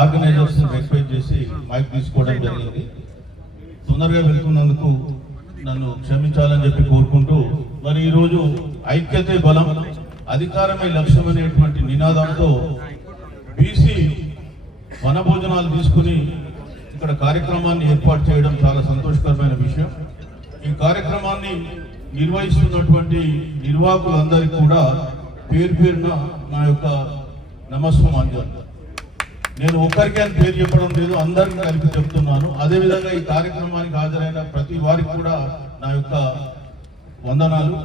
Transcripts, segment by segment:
Organisers request చేసి mic తీసుకోవడం జరిగింది. తొందరగా వెళ్తున్నందుకు నన్ను క్షమించాలని చెప్పి కోరుకుంటూ, మరి ఈరోజు ఐక్యతే బలం అధికారమే లక్ష్యం అనేటువంటి నినాదంతో బీసీ వనభోజనాలు తీసుకుని ఇక్కడ కార్యక్రమాన్ని ఏర్పాటు చేయడం చాలా సంతోషకరమైన విషయం. ఈ కార్యక్రమాన్ని నిర్వహిస్తున్నటువంటి నిర్వాహకులందరికీ కూడా పేరు పేరున నా యొక్క నమస్కారం. నేను ఒక్కరికి అని పేరు చెప్పడం లేదు, అందరికీ కలిపి చెప్తున్నాను. అదేవిధంగా ఈ కార్యక్రమానికి హాజరైన ప్రతి వారికి కూడా నా యొక్క వందనాలు.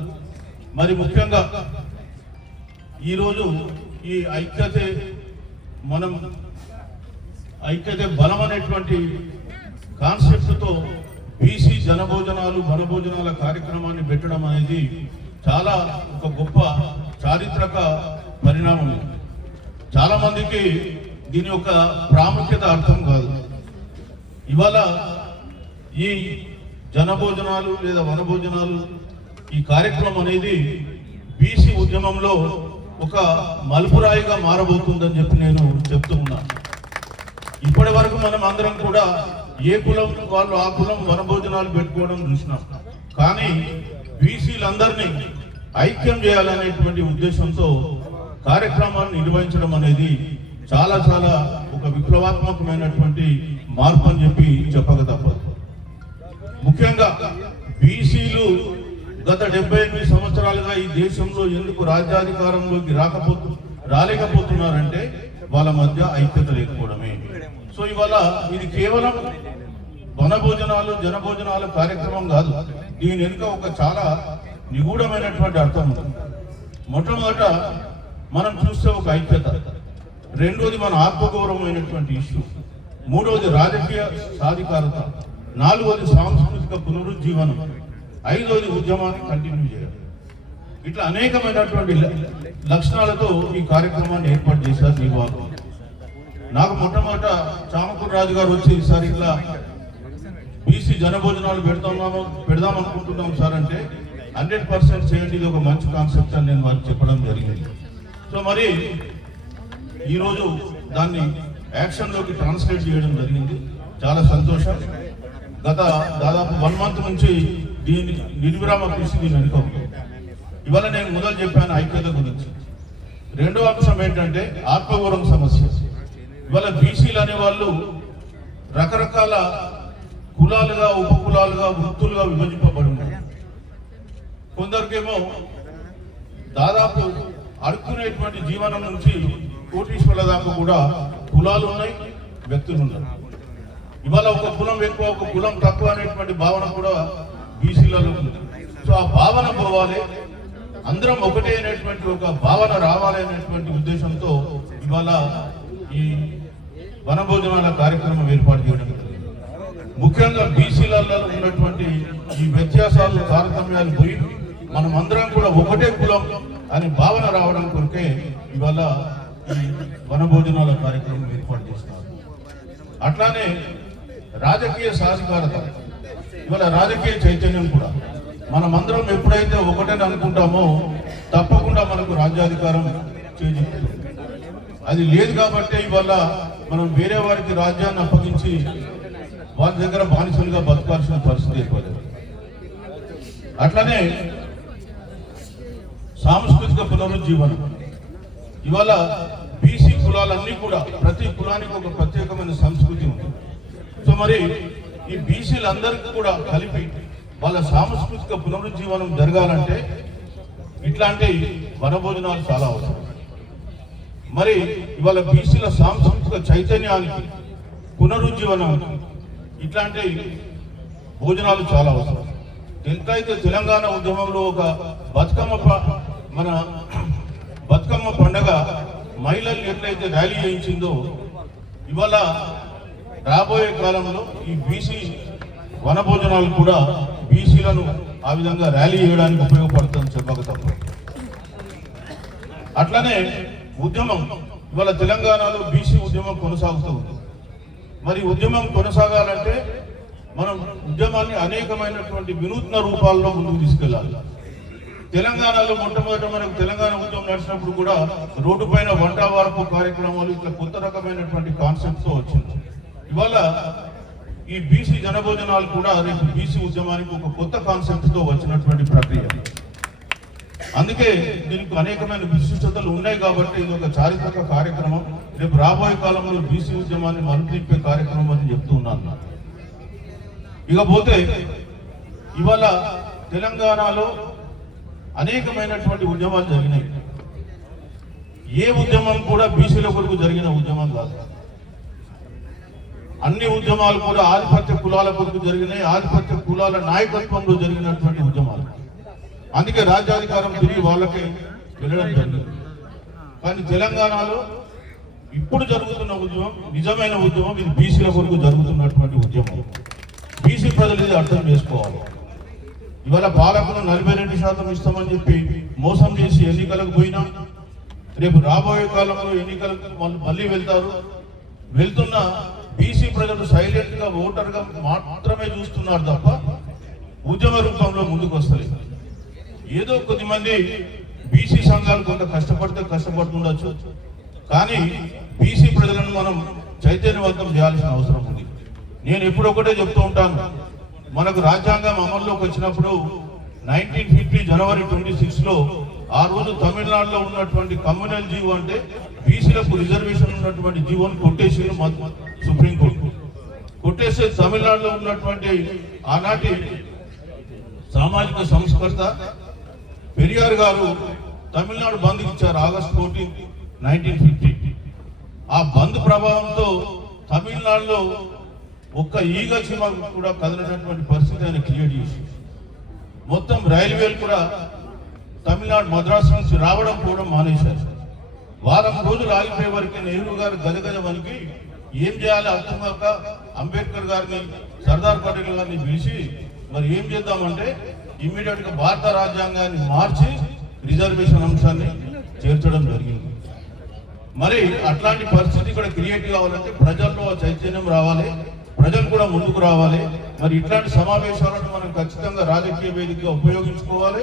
మరి ముఖ్యంగా ఈరోజు ఈ ఐక్యతే బలం అనేటువంటి కాన్సెప్ట్తో బీసీ జనభోజనాలు వనభోజనాల కార్యక్రమాన్ని పెట్టడం అనేది చాలా ఒక గొప్ప చారిత్రక పరిణామం. చాలా మందికి దీని యొక్క ప్రాముఖ్యత అర్థం కాదు. ఇవాళ ఈ జనభోజనాలు లేదా వనభోజనాలు ఈ కార్యక్రమం అనేది బీసీ ఉద్యమంలో ఒక మలుపురాయిగా మారబోతుందని చెప్పి నేను చెప్తూ ఉన్నాను. ఇప్పటి వరకు మనం అందరం కూడా ఏ కులం వాళ్ళు ఆ కులం వనభోజనాలు పెట్టుకోవడం చూసినాం. కానీ బీసీలందరినీ ఐక్యం చేయాలనేటువంటి ఉద్దేశంతో కార్యక్రమాన్ని నిర్వహించడం అనేది చాలా చాలా ఒక విప్లవాత్మకమైనటువంటి మార్పు అని చెప్పి చెప్పక తప్పదు. ముఖ్యంగా బీసీలు గత 78 సంవత్సరాలుగా ఈ దేశంలో ఎందుకు రాజ్యాధికారంలోకి రాలేకపోతున్నారంటే వాళ్ళ మధ్య ఐక్యత లేకపోవడమే. సో ఇవాళ ఇది కేవలం వనభోజనాలు జనభోజనాల కార్యక్రమం కాదు, దీని వెనుక ఒక చాలా నిగూఢమైనటువంటి అర్థం ఉంది. మొట్టమొదట మనం చూస్తే ఒక ఐక్యత, రెండోది మన ఆత్మగౌరవమైనటువంటి ఇష్యూ, మూడవది రాజకీయ సాధికారత, నాలుగవది సాంస్కృతిక పునరుజ్జీవనం, ఐదవది ఉద్యమాన్ని కంటిన్యూ చేయడం. ఇట్లా అనేకమైనటువంటి లక్షణాలతో ఈ కార్యక్రమాన్ని ఏర్పాటు చేశారు నిర్వాహకులు. నాకు మొట్టమొదట చామకూరు రాజు గారు వచ్చి ఈసారి ఇట్లా బీసీ జనభోజనాలు పెడదాం అనుకుంటున్నాం సార్ అంటే 100% చేయండి, ఇది ఒక మంచి కాన్సెప్ట్ అని నేను వారికి చెప్పడం జరిగింది. సో మరి ఈరోజు దాన్ని యాక్షన్లోకి ట్రాన్స్లేట్ చేయడం జరిగింది. చాలా సంతోషం. గత దాదాపు 1 మంత్ నుంచి దీని నిర్విరామ కృషి దీని వెనుక ఉంది. ఇవాళ నేను మొదలు చెప్పాను ఐక్యత గురించి. రెండో అంశం ఏంటంటే ఆత్మగౌరవం సమస్య. ఇవాళ బీసీలు అనేవాళ్ళు రకరకాల కులాలుగా, ఉపకులాలుగా, వృత్తులుగా విభజింపబడి ఉన్నారు. కొందరికేమో దాదాపు అడుక్కునేటువంటి జీవనం నుంచి కోటీశ్వర్ల దాకా కూడా కులాలు ఉన్నాయి, వ్యక్తులు ఉన్నారు. ఇవాళ ఒక కులం ఎక్కువ, ఒక కులం తక్కువ అనేటువంటి భావన కూడా బీసీలలో ఉంది. సో ఆ భావన పోవాలి, అందరం ఒకటే అనేటువంటి ఒక భావన రావాలి అనేటువంటి ఉద్దేశంతో ఇవాళ ఈ వనభోజనాల కార్యక్రమం ఏర్పాటు చేయడం జరిగింది. ముఖ్యంగా బీసీలలో ఉన్నటువంటి ఈ వ్యత్యాసాలు, తారతమ్యాలు పోయి మనం అందరం కూడా ఒకటే కులం అనే భావన రావడం కొరకే ఇవాళ ఈ వనభోజనాల కార్యక్రమం ఏర్పాటు చేస్తున్నారు. అట్లానే రాజకీయ సాధికారత, ఇవాళ రాజకీయ చైతన్యం కూడా మనమందరం ఎప్పుడైతే ఒకటని అనుకుంటామో తప్పకుండా మనకు రాజ్యాధికారం చేజిస్తుంది. అది లేదు కాబట్టి ఇవాళ మనం వేరే వారికి రాజ్యాన్ని అప్పగించి వాళ్ళ దగ్గర బానిసలుగా బతకాల్సిన పరిస్థితి ఏర్పడింది. అట్లనే సాంస్కృతిక పునరుజ్జీవనం. ఇవాళ బీసీ కులాలన్నీ కూడా ప్రతి కులానికి ఒక ప్రత్యేకమైన సంస్కృతి ఉంది. సో మరి ఈ బీసీలందరికీ కూడా కలిపి వాళ్ళ సాంస్కృతిక పునరుజ్జీవనం జరగాలంటే ఇట్లాంటి వనభోజనాలు చాలా అవసరం. మరి ఇవాళ బీసీల సాంస్కృతిక చైతన్యానికి, పునరుజ్జీవనానికి ఇట్లాంటి భోజనాలు చాలా అవసరం. ఎంతైతే తెలంగాణ ఉద్యమంలో ఒక బతుకమ్మ పండగ మహిళలు ఎట్లయితే ర్యాలీ చేయించిందో, ఇవాళ రాబోయే కాలంలో ఈ బీసీ వనభోజనాలు కూడా బీసీలను ఆ విధంగా ర్యాలీ చేయడానికి ఉపయోగపడుతుందని చెప్పక తప్ప. అట్లనే ఉద్యమం, ఇవాళ తెలంగాణలో బీసీ ఉద్యమం కొనసాగుతూ ఉంది. మరి ఉద్యమం కొనసాగాలంటే మనం ఉద్యమాన్ని అనేకమైనటువంటి వినూత్న రూపాల్లో ముందుకు తీసుకెళ్ళాలి. తెలంగాణలో మొట్టమొదట మనకు తెలంగాణ ఉద్యమం నడిచినప్పుడు కూడా రోడ్డు పైన వంట వార్పు కార్యక్రమాలు ఇట్లా కొత్త రకమైనటువంటి కాన్సెప్ట్ తో వచ్చింది. ఇవాళ ఈ బీసీ జనభోజనాలు కూడా రేపు బీసీ ఉద్యమానికి ఒక కొత్త కాన్సెప్ట్ తో వచ్చినటువంటి ప్రక్రియ. అందుకే దీనికి అనేకమైన విశిష్టతలు ఉన్నాయి కాబట్టి ఇది ఒక చారిత్రక కార్యక్రమం. రేపు రాబోయే కాలంలో బీసీ ఉద్యమాన్ని మరుతిప్పే కార్యక్రమం అని చెప్తూ ఉన్నాను. ఇకపోతే ఇవాళ తెలంగాణలో అనేకమైనటువంటి ఉద్యమాలు జరిగినాయి. ఏ ఉద్యమం కూడా బీసీల కొరకు జరిగిన ఉద్యమం కాదు. అన్ని ఉద్యమాలు కూడా ఆధిపత్య కులాల కొరకు జరిగినాయి, ఆధిపత్య కులాల నాయకత్వంలో జరిగినటువంటి ఉద్యమాలు. అందుకే రాజ్యాధికారం తిరిగి వాళ్ళకి వెళ్ళడం జరిగింది. కానీ తెలంగాణలో ఇప్పుడు జరుగుతున్న ఉద్యమం నిజమైన ఉద్యమం. ఇది బీసీల కొరకు జరుగుతున్నటువంటి ఉద్యమం. బీసీ ప్రజలు ఇది అర్థం చేసుకోవాలి. ఇవాళ పాలకులు 42% ఇస్తామని చెప్పి మోసం చేసి ఎన్నికలకు పోయినా రేపు రాబోయే కాలంలో ఎన్నికలకు మళ్ళీ వెళ్తారు. వెళ్తున్న బీసీ ప్రజలు సైలెంట్ గా ఓటర్ గా మాత్రమే చూస్తున్నారు తప్ప ఉద్యమ రూపంలో ముందుకు వస్తలేదు. ఏదో కొద్దిమంది బీసీ సంఘాలు కొంత కష్టపడుతుండొచ్చు, కానీ బీసీ ప్రజలను మనం చైతన్యవంతం చేయాల్సిన అవసరం ఉంది. నేను ఎప్పుడు ఒకటే చెప్తూ ఉంటాను, మనకు రాజ్యాంగం అమల్లోకి వచ్చినప్పుడు 1950 జనవరి 26లో ఆ రోజు తమిళనాడులో ఉన్నటువంటి కమ్యూనల్ జీవో అంటే బీసీలకు రిజర్వేషన్ ఉన్నటువంటి జీవోని కొట్టేసి సుప్రీంకోర్టు కొట్టేసి తమిళనాడులో ఉన్నటువంటి ఆనాటి సామాజిక సంస్కర్త పెరియార్ గారు తమిళనాడు బంద్ ఇచ్చారు ఆగస్టు 14, 1950. ఆ బంద్ ప్రభావంతో తమిళనాడులో ఒక్క ఈగ చీమ కూడా కదిలినటువంటి పరిస్థితి ఆయన క్రియేట్ చేసి మొత్తం రైల్వేలు కూడా తమిళనాడు మద్రాసు నుంచి రావడం పోవడం మానేశారు. వారం రోజులు ఆగిపోయే వరకు నెహ్రూ గారు గజగజ వనికి ఏం చేయాలి అర్థం కాక అంబేద్కర్ గారిని సర్దార్ పటేల్ గారిని పిలిచి మరి ఏం చేద్దామంటే ఇమ్మీడియట్ గా భారత రాజ్యాంగాన్ని మార్చి రిజర్వేషన్ అంశాన్ని చేర్చడం జరిగింది. మరి అట్లాంటి పరిస్థితి ఇక్కడ క్రియేట్ కావాలంటే ప్రజల్లో చైతన్యం రావాలి, ప్రజలు కూడా ముందుకు రావాలి. మరి ఇట్లాంటి సమావేశాలను మనం ఖచ్చితంగా రాజకీయ వేదికగా ఉపయోగించుకోవాలి.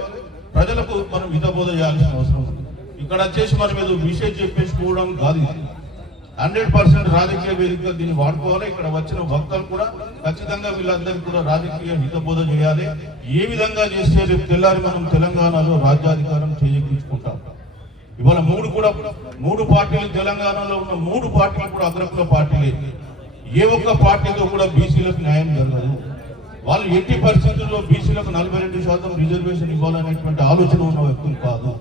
ప్రజలకు మనం హితబోధ చేయాల్సిన అవసరం ఉంది. ఇక్కడ వచ్చేసి మనం ఏదో విషయం చెప్పేసుకోవడం కాదు, 100% రాజకీయ వేదికగా దీన్ని వాడుకోవాలి. ఇక్కడ వచ్చిన వక్తలు కూడా ఖచ్చితంగా వీళ్ళందరికీ కూడా రాజకీయ హితబోధ చేయాలి. ఏ విధంగా చేస్తే రేపు తెల్లారి మనం తెలంగాణలో రాజ్యాధికారం చేజిక్కించుకుంటాం. ఇవాళ మూడు పార్టీలు తెలంగాణలో ఉన్న 3 పార్టీలు కూడా అగ్రకుల పార్టీలే. ఏ ఒక్క పార్టీతో కూడా బీసీలకు న్యాయం జరగదు. వాళ్ళు ఎట్టి పరిస్థితుల్లో బీసీలకు 42% రిజర్వేషన్ ఇవ్వాలనేటువంటి ఆలోచన ఉన్న వ్యక్తులు కాదు.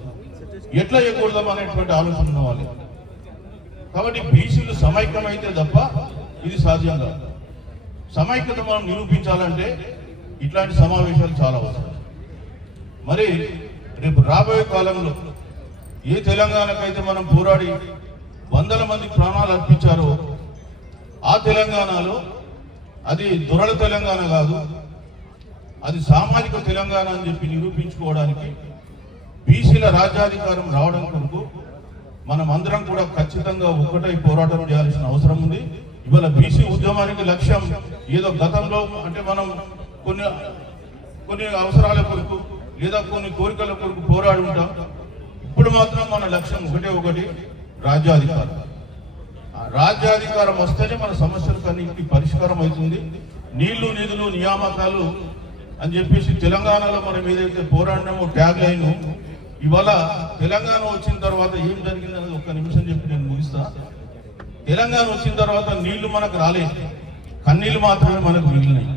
ఎట్లా ఇవ్వకూడదాం అనేటువంటి ఆలోచన ఉన్న వాళ్ళు. కాబట్టి బీసీలు సమైక్యం అయితే తప్ప ఇది సాధ్యం కాదు. సమైక్యత మనం నిరూపించాలంటే ఇట్లాంటి సమావేశాలు చాలా అవసరం. మరి రేపు రాబోయే కాలంలో ఏ తెలంగాణకైతే మనం పోరాడి వందల మంది ప్రాణాలు అర్పించారో ఆ తెలంగాణలో అది దొరల తెలంగాణ కాదు, అది సామాజిక తెలంగాణ అని చెప్పి నిరూపించుకోవడానికి బీసీల రాజ్యాధికారం రావడం కొరకు మనం అందరం కూడా ఖచ్చితంగా ఒక్కటై పోరాటం చేయాల్సిన అవసరం ఉంది. ఇవాళ బీసీ ఉద్యమానికి లక్ష్యం ఏదో గతంలో అంటే మనం కొన్ని అవసరాల కొరకు లేదా కొన్ని కోరికల కొరకు పోరాడి ఉంటాం. ఇప్పుడు మాత్రం మన లక్ష్యం ఒకటి రాజ్యాధికారం. రాజ్యాధికారం వస్తేనే మన సమస్యలకన్నింటికి పరిష్కారం అవుతుంది. నీళ్లు నిధులు నియామకాలు అని చెప్పేసి తెలంగాణలో మనం ఏదైతే పోరాడినామో ట్యాగ్ లైన్, ఇవాళ తెలంగాణ వచ్చిన తర్వాత ఏం జరిగిందనేది ఒక్క నిమిషం చెప్పి నేను ముగిస్తా. తెలంగాణ వచ్చిన తర్వాత నీళ్లు మనకు రాలేదు, కన్నీళ్లు మాత్రమే మనకు మిగిలినాయి.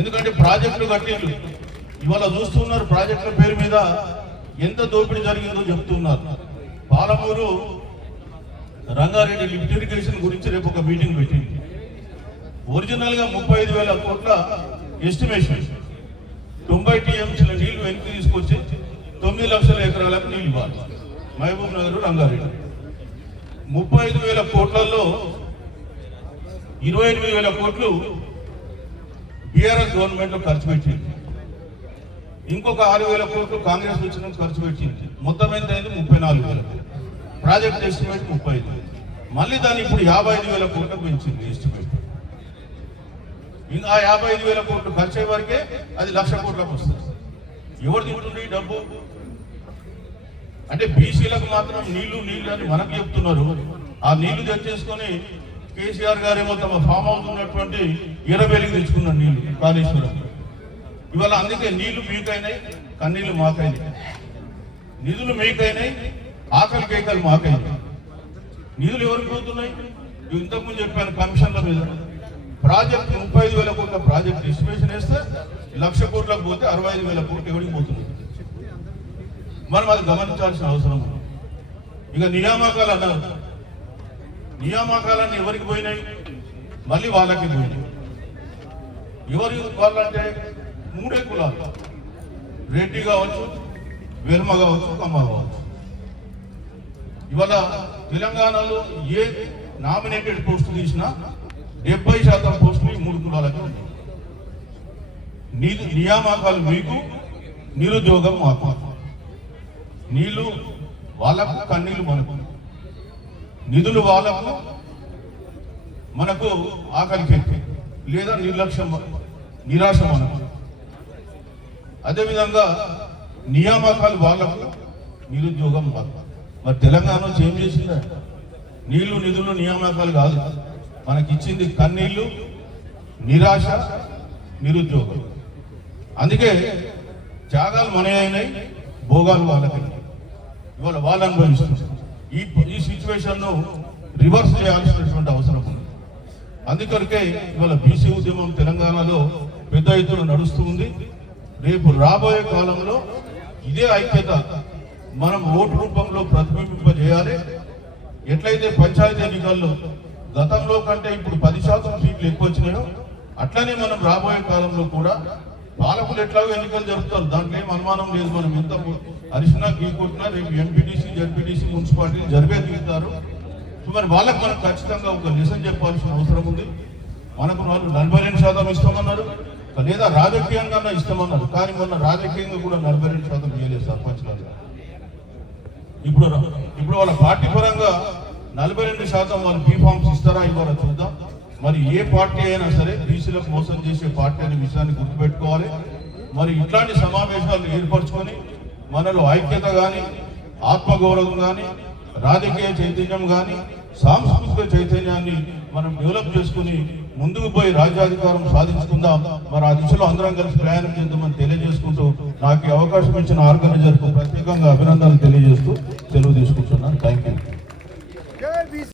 ఎందుకంటే ప్రాజెక్టులు కట్టిండ్రు. ఇవాళ చూస్తున్నారు ప్రాజెక్టుల పేరు మీద ఎంత దోపిడీ జరిగిందో చెప్తున్నారు. పాలమూరు రంగారెడ్డి లిఫ్ట్ ఇరిగేషన్ గురించి రేపు ఒక మీటింగ్ పెట్టింది. ఒరిజినల్ గా 35,000 కోట్ల ఎస్టిమేషన్, 90 టీఎంసీల నీళ్లు వెనక్కి తీసుకొచ్చి 9 లక్షల ఎకరాలకు నీళ్లు ఇవ్వాలి. మహబూబ్ నగర్ రంగారెడ్డి 35,000 కోట్లలో 28,000 కోట్లు బీఆర్ఎస్ గవర్నమెంట్ లో ఖర్చు పెట్టింది. ఇంకొక 6,000 కోట్లు కాంగ్రెస్ వచ్చిన ఖర్చు పెట్టింది. మొత్తం ఎంత అయింది? 34,000. Project estimate 35. మళ్ళీ దాన్ని ఇప్పుడు 55,000 కోట్లకు పెంచింది ఎస్టిమేట్. ఇంకా 55,000 కోట్లు ఖర్చు అయ్యే వరకే అది 1,00,000 కోట్లకు వస్తుంది. ఎవరు తింటుండే ఈ డబ్బు? అంటే బీసీలకు మాత్రం నీళ్లు నీళ్లు అని మనకు చెప్తున్నారు. ఆ నీళ్లు తెచ్చేసుకొని కేసీఆర్ గారేమో తమ ఫామ్ హౌస్ ఉన్నటువంటి ఇరవేలికి తెచ్చుకున్నారు నీళ్లు కాళేశ్వరం. ఇవాళ అందుకే నీళ్లు మీకైనాయి, కన్నీళ్లు మాకైనాయి. నిధులు మీకైనాయి, ఆకలి కేకలు మాకైనాయి. నిధులు ఎవరికి పోతున్నాయి? ఇంతకుముందు చెప్పాను కమిషన్ల మీద. ప్రాజెక్ట్ 35,000 కోట్ల ప్రాజెక్ట్ ఎస్టిమేషన్ వేస్తే 1,00,000 కోట్లకు పోతే 65,000 కోట్లు ఎవరికి పోతుంది? మనం అది గమనించాల్సిన అవసరం ఉంది. ఇక నియామకాలు అన్నారు. నియామకాలన్నీ ఎవరికి పోయినాయి? మళ్ళీ వాళ్ళకి పోయినాయి. ఎవరు వాళ్ళంటే 3 కులాలు, రెడ్డి కావచ్చు, వెల్మ కావచ్చు, కమ్మ కావచ్చు. ఇవాళ తెలంగాణలో ఏ నామినేటెడ్ పోస్టు తీసినా 70% పోస్టులు ఈ 3 కులాలకు ఉన్నాయి. నియామకాలు మీకు, నిరుద్యోగం మాకు. నీళ్లు వాళ్ళకు, కన్నీళ్లు మనకు. నిధులు వాళ్ళకు, మనకు ఆకలికి లేదా నిర్లక్ష్యం, నిరాశ మనకు. అదేవిధంగా నియామకాలు వాళ్ళకు, నిరుద్యోగం వాళ్ళకు. మరి తెలంగాణలో చేంజ్ చేసిందా? నీళ్లు, నిధులు, నియామకాలు కాదు. మనకిచ్చింది కన్నీళ్లు, నిరాశ, నిరుద్యోగం. అందుకే త్యాగాలు మన అయినాయి, భోగాలు వాళ్ళకి. ఇవాళ వాళ్ళు అనుభవిస్తున్నారు. ఈ సిచ్యువేషన్ ను రివర్స్ చేయాల్సినటువంటి అవసరం ఉంది. అందుకొరకే ఇవాళ బీసీ ఉద్యమం తెలంగాణలో పెద్ద ఎత్తున నడుస్తూ ఉంది. రేపు రాబోయే కాలంలో ఇదే ఐక్యత మనం ఓటు రూపంలో ప్రతిబింబింపజేయాలి. ఎట్లయితే పంచాయతీ ఎన్నికల్లో గతంలో కంటే ఇప్పుడు 10% సీట్లు ఎక్కువ వచ్చినాయో అట్లనే మనం రాబోయే కాలంలో కూడా పాలకులు ఎట్లాగో ఎన్నికలు జరుపుతారు. దాంట్లో ఏం అనుమానం లేదు. మనం ఎంత అరిసినా గీకొట్టినా రేపు ఎంపీటీసీ, జడ్పీటీసీ, మున్సిపాలిటీలు జరిగే తీరుతారు. మరి వాళ్ళకు మనం ఖచ్చితంగా ఒక లెసన్ చెప్పాల్సిన అవసరం ఉంది. మనకు వాళ్ళు 42% ఇస్తామన్నారు, లేదా రాజకీయంగా ఇస్తామన్నారు. కానీ మొన్న రాజకీయంగా కూడా 42% ఇవ్వలేదు సర్పంచ్లలో. ఇప్పుడు వాళ్ళ పార్టీ పరంగా 42% వాళ్ళు బీఫామ్స్ ఇస్తారా ఇవ్వరా చూద్దాం. మరి ఏ పార్టీ అయినా సరే బీసీలకు మోసం చేసే పార్టీ అనే విషయాన్ని గుర్తుపెట్టుకోవాలి. మరి ఇట్లాంటి సమావేశాలు ఏర్పరచుకొని మనలో ఐక్యత కానీ, ఆత్మగౌరవం కానీ, రాజకీయ చైతన్యం కానీ, సాంస్కృతిక చైతన్యాన్ని మనం డెవలప్ చేసుకుని ముందుకు పోయి రాజ్యాధికారం సాధించుకుందాం. మరి ఆ దిశలో అందరం కలిసి ప్రయాణం చేద్దామని తెలియజేసుకుంటూ నాకు ఈ అవకాశం ఇచ్చిన ఆర్గనైజర్కు ప్రత్యేకంగా అభినందనలు తెలియజేస్తూ సెలవు తీసుకుంటున్నాను. Thank you.